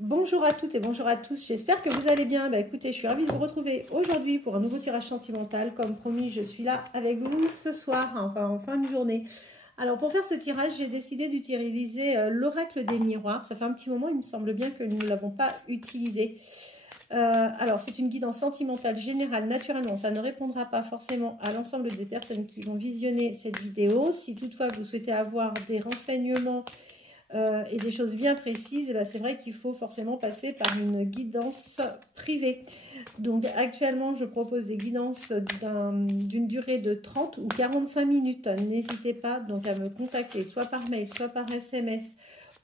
Bonjour à toutes et bonjour à tous, j'espère que vous allez bien. Écoutez, je suis ravie de vous retrouver aujourd'hui pour un nouveau tirage sentimental. Comme promis, je suis là avec vous ce soir, enfin en fin de journée. Alors pour faire ce tirage, j'ai décidé d'utiliser l'oracle des miroirs. Ça fait un petit moment, il me semble bien que nous ne l'avons pas utilisé. Alors c'est une guidance sentimentale générale, naturellement. Ça ne répondra pas forcément à l'ensemble des personnes qui vont visionner cette vidéo. Si toutefois vous souhaitez avoir des renseignements et des choses bien précises, c'est vrai qu'il faut forcément passer par une guidance privée. Donc actuellement, je propose des guidances d'une durée de 30 ou 45 minutes. N'hésitez pas donc à me contacter soit par mail, soit par SMS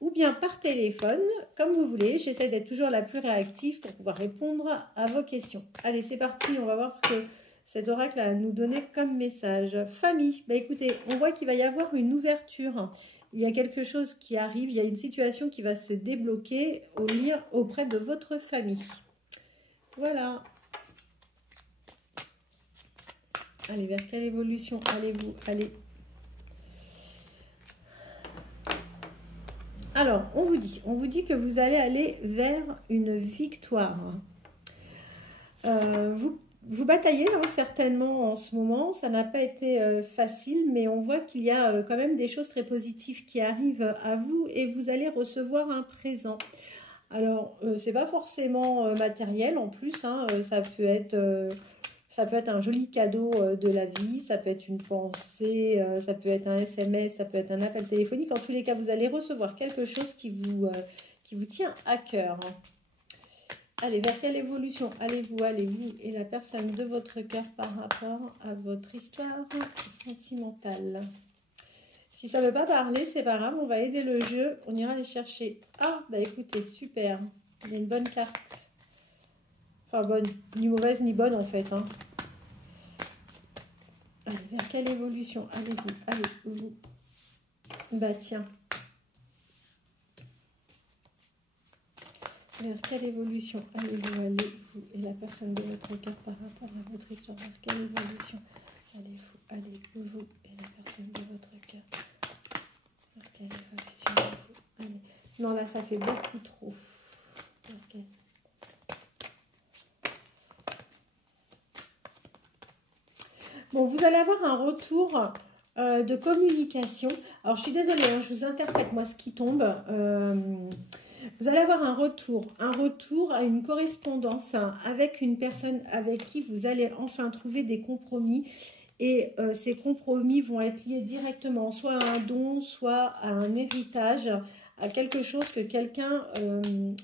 ou bien par téléphone, comme vous voulez. J'essaie d'être toujours la plus réactive pour pouvoir répondre à vos questions. Allez, c'est parti, on va voir ce que cet oracle a à nous donner comme message. Famille, écoutez, on voit qu'il va y avoir une ouverture. Il y a quelque chose qui arrive, il y a une situation qui va se débloquer au lien auprès de votre famille. Voilà. Allez, vers quelle évolution allez-vous aller? Alors, on vous dit que vous allez aller vers une victoire. Vous bataillez certainement en ce moment, ça n'a pas été facile, mais on voit qu'il y a quand même des choses très positives qui arrivent à vous et vous allez recevoir un présent. Alors, c'est pas forcément matériel en plus, hein, ça peut être un joli cadeau de la vie, ça peut être une pensée, ça peut être un SMS, ça peut être un appel téléphonique. En tous les cas, vous allez recevoir quelque chose qui vous tient à cœur. Allez, vers quelle évolution allez-vous et la personne de votre cœur par rapport à votre histoire sentimentale? Si ça ne veut pas parler, c'est pas grave, on va aider le jeu, on ira les chercher. Ah, écoutez, super, il y a une bonne carte. Enfin bonne, ni mauvaise ni bonne en fait. Hein. Allez, vers quelle évolution allez-vous? Tiens. Vers quelle évolution allez-vous et la personne de votre cœur par rapport à votre histoire? Vers quelle évolution allez-vous et la personne de votre cœur? Vers quelle évolution allez-vous? Non, là, ça fait beaucoup trop. Okay. Bon, vous allez avoir un retour de communication. Alors, je suis désolée, hein, je vous interprète, moi, ce qui tombe. Vous allez avoir un retour à une correspondance avec une personne avec qui vous allez enfin trouver des compromis. Et ces compromis vont être liés directement soit à un don, soit à un héritage, à quelque chose que quelqu'un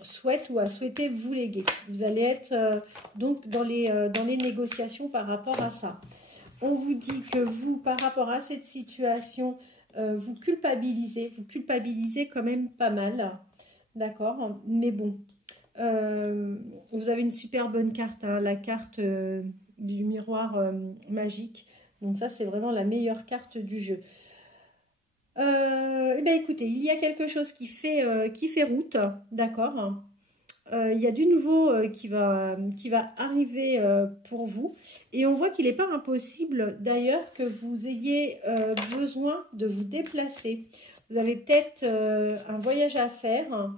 souhaite ou a souhaité vous léguer. Vous allez être donc dans les négociations par rapport à ça. On vous dit que vous, par rapport à cette situation, vous culpabilisez quand même pas mal. D'accord, mais bon, vous avez une super bonne carte, hein, la carte du miroir magique. Donc ça, c'est vraiment la meilleure carte du jeu. Écoutez, il y a quelque chose qui fait route, d'accord. Il y a du nouveau qui va arriver pour vous. Et on voit qu'il n'est pas impossible d'ailleurs que vous ayez besoin de vous déplacer. Vous avez peut-être un voyage à faire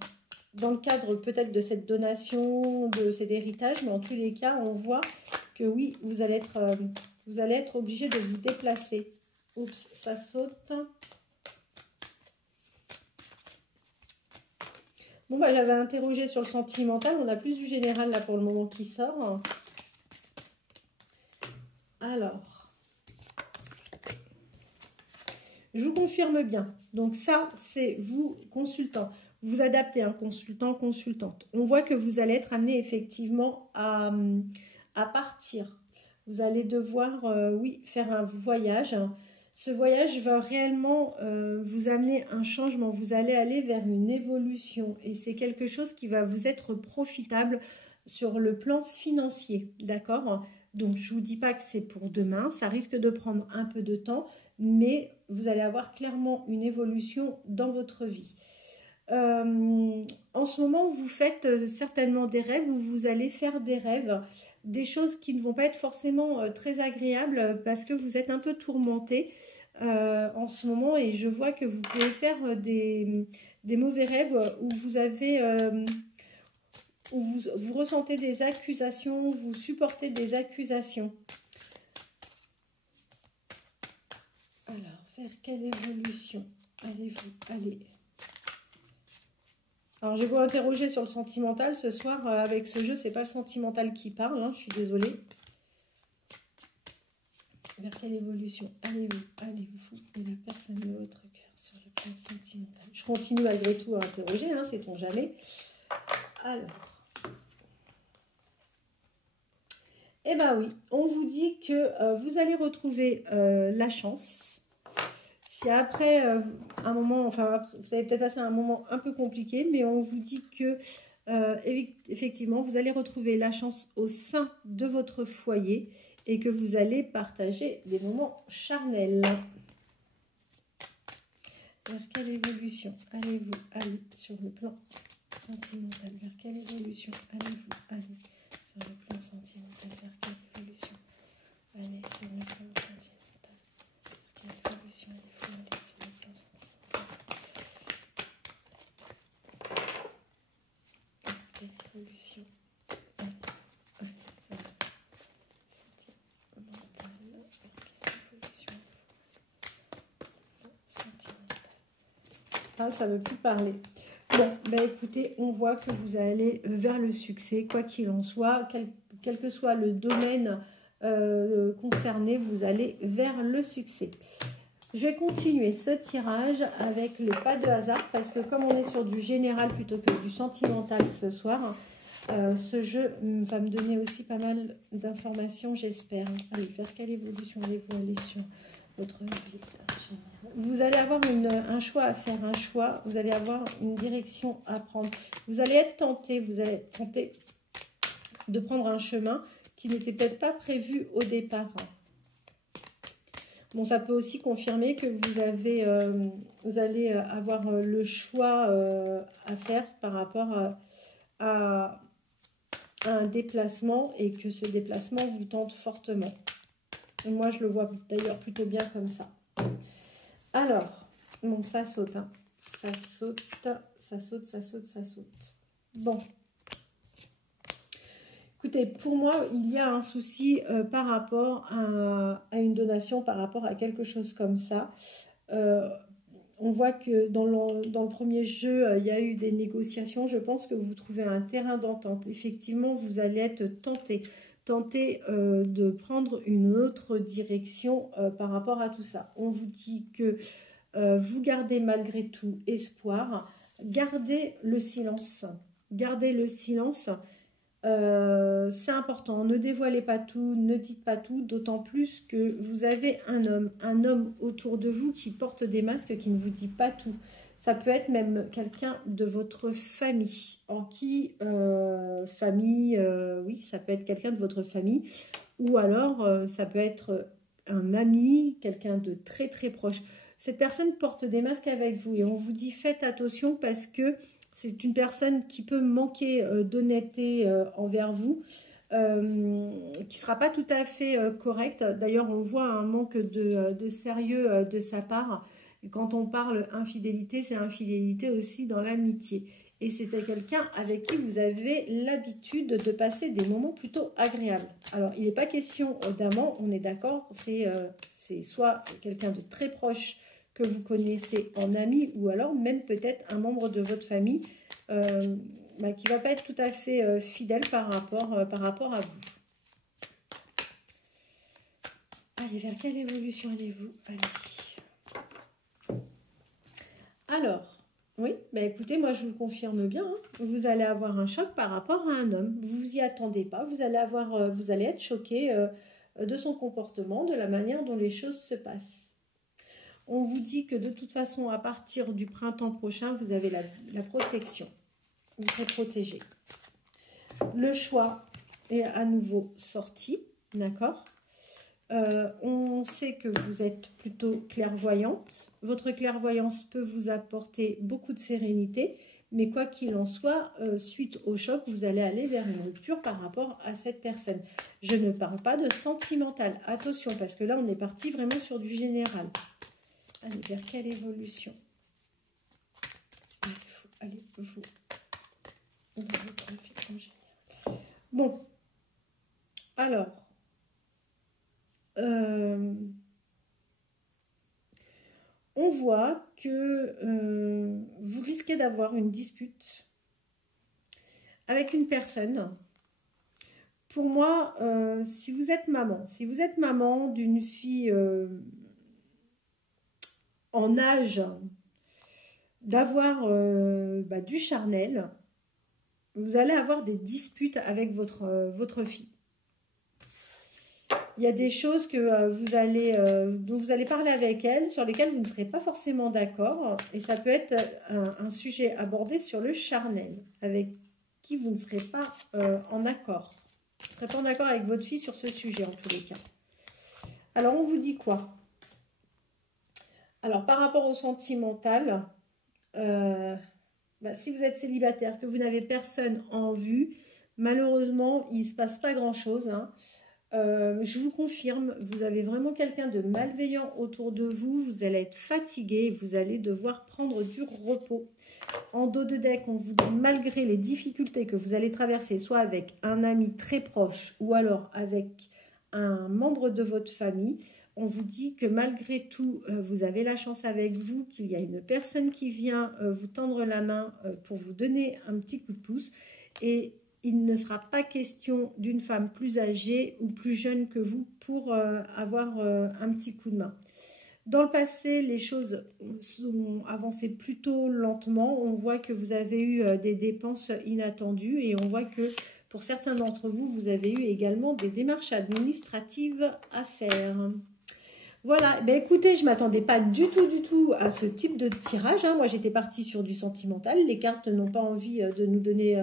dans le cadre peut-être de cette donation, de cet héritage. Mais en tous les cas, on voit que oui, vous allez être obligé de vous déplacer. Oups, ça saute. Bon, j'avais interrogé sur le sentimental. On a plus du général là pour le moment qui sort. Alors, je vous confirme bien. Donc ça, c'est vous, consultant. Vous adaptez, un consultant, consultante. On voit que vous allez être amené effectivement à partir. Vous allez devoir, oui, faire un voyage. Ce voyage va réellement vous amener un changement. Vous allez aller vers une évolution. Et c'est quelque chose qui va vous être profitable sur le plan financier. D'accord? Donc, je ne vous dis pas que c'est pour demain. Ça risque de prendre un peu de temps. Mais vous allez avoir clairement une évolution dans votre vie. En ce moment, vous faites certainement des rêves ou vous allez faire des rêves, des choses qui ne vont pas être forcément très agréables parce que vous êtes un peu tourmenté en ce moment et je vois que vous pouvez faire des mauvais rêves où ou vous ressentez des accusations, vous supportez des accusations. Alors, vers quelle évolution allez-vous aller? Alors, je vais vous interroger sur le sentimental ce soir. Avec ce jeu, c'est pas le sentimental qui parle, hein, je suis désolée. Vers quelle évolution allez-vous? Allez-vous et la personne de votre cœur sur le plan sentimental. Je continue malgré tout à interroger, hein, sait-on jamais. Alors. Eh bien oui, on vous dit que vous allez retrouver la chance. Si après un moment, enfin vous avez peut-être passé un moment un peu compliqué, mais on vous dit que effectivement vous allez retrouver la chance au sein de votre foyer et que vous allez partager des moments charnels. Vers quelle évolution allez-vous aller sur le plan sentimental? Vers quelle évolution allez-vous aller sur le plan sentimental? Vers quelle évolution allez sur le plan sentimental? Vers quelle évolution allez-vous aller sur le plan sentimental? Vers quelle évolution ah, ça ne veut plus parler. Bon, ben écoutez, on voit que vous allez vers le succès, quoi qu'il en soit, quel que soit le domaine concerné, vous allez vers le succès. Je vais continuer ce tirage avec le pas de hasard, parce que comme on est sur du général plutôt que du sentimental ce soir, ce jeu va me donner aussi pas mal d'informations, j'espère. Allez, vers quelle évolution allez-vous aller sur votre vie? Vous allez avoir un choix à faire, un choix, vous allez avoir une direction à prendre. Vous allez être tenté, de prendre un chemin qui n'était peut-être pas prévu au départ. Bon, ça peut aussi confirmer que vous allez avoir le choix à faire par rapport à un déplacement et que ce déplacement vous tente fortement. Et moi, je le vois d'ailleurs plutôt bien comme ça. Alors, bon, ça saute, hein. Ça saute, ça saute, ça saute, ça saute. Bon. Écoutez, pour moi, il y a un souci par rapport à une donation, par rapport à quelque chose comme ça. On voit que dans le premier jeu, il y a eu des négociations. Je pense que vous trouvez un terrain d'entente. Effectivement, vous allez être tenté de prendre une autre direction par rapport à tout ça. On vous dit que vous gardez malgré tout espoir. Gardez le silence. Gardez le silence. C'est important. Ne dévoilez pas tout, ne dites pas tout, d'autant plus que vous avez un homme autour de vous qui porte des masques, qui ne vous dit pas tout. Ça peut être même quelqu'un de votre famille. En qui famille, oui, ça peut être quelqu'un de votre famille. Ou alors, ça peut être un ami, quelqu'un de très très proche. Cette personne porte des masques avec vous et on vous dit faites attention parce que c'est une personne qui peut manquer d'honnêteté envers vous, qui ne sera pas tout à fait correcte. D'ailleurs, on voit un manque de sérieux de sa part. Et quand on parle infidélité, c'est infidélité aussi dans l'amitié. Et c'était quelqu'un avec qui vous avez l'habitude de passer des moments plutôt agréables. Alors, il n'est pas question d'amant, on est d'accord, c'est soit quelqu'un de très proche que vous connaissez en ami, ou alors même peut-être un membre de votre famille qui ne va pas être tout à fait fidèle par rapport à vous. Allez, vers quelle évolution allez-vous? Allez. Alors, oui, bah écoutez, moi je vous le confirme bien, hein, vous allez avoir un choc par rapport à un homme. Vous vous y attendez pas, vous allez être choqué de son comportement, de la manière dont les choses se passent. On vous dit que de toute façon, à partir du printemps prochain, vous avez la protection. Vous serez protégé. Le choix est à nouveau sorti, d'accord ? On sait que vous êtes plutôt clairvoyante. Votre clairvoyance peut vous apporter beaucoup de sérénité, mais quoi qu'il en soit, suite au choc, vous allez aller vers une rupture par rapport à cette personne. Je ne parle pas de sentimental, attention, parce que là, on est parti vraiment sur du général. Allez, vers quelle évolution? Allez, vous, dans votre vie. Bon, alors, on voit que vous risquez d'avoir une dispute avec une personne. Pour moi, si vous êtes maman d'une fille en âge d'avoir du charnel, vous allez avoir des disputes avec votre fille. Il y a des choses que dont vous allez parler avec elle, sur lesquelles vous ne serez pas forcément d'accord. Et ça peut être un sujet abordé sur le charnel, avec qui vous ne serez pas en accord. Vous ne serez pas en accord avec votre fille sur ce sujet, en tous les cas. Alors, on vous dit quoi? Alors, par rapport au sentimental, si vous êtes célibataire, que vous n'avez personne en vue, malheureusement, il ne se passe pas grand-chose, hein. Je vous confirme, vous avez vraiment quelqu'un de malveillant autour de vous, vous allez être fatigué, vous allez devoir prendre du repos. En dos de deck, on vous dit, malgré les difficultés que vous allez traverser, soit avec un ami très proche ou alors avec un membre de votre famille, on vous dit que malgré tout, vous avez la chance avec vous, qu'il y a une personne qui vient vous tendre la main pour vous donner un petit coup de pouce. Et il ne sera pas question d'une femme plus âgée ou plus jeune que vous pour avoir un petit coup de main. Dans le passé, les choses ont avancé plutôt lentement. On voit que vous avez eu des dépenses inattendues et on voit que pour certains d'entre vous, vous avez eu également des démarches administratives à faire. Voilà, ben écoutez, je ne m'attendais pas du tout à ce type de tirage, hein. Moi, j'étais partie sur du sentimental. Les cartes n'ont pas envie de nous donner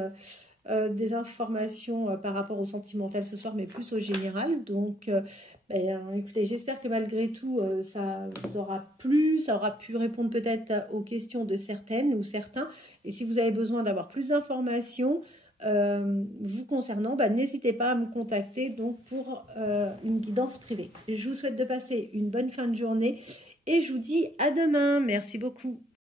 des informations par rapport au sentimental ce soir, mais plus au général. Donc, écoutez, j'espère que malgré tout, ça vous aura plu, ça aura pu répondre peut-être aux questions de certaines ou certains. Et si vous avez besoin d'avoir plus d'informations vous concernant, n'hésitez pas à me contacter donc pour une guidance privée. Je vous souhaite de passer une bonne fin de journée et je vous dis à demain. Merci beaucoup.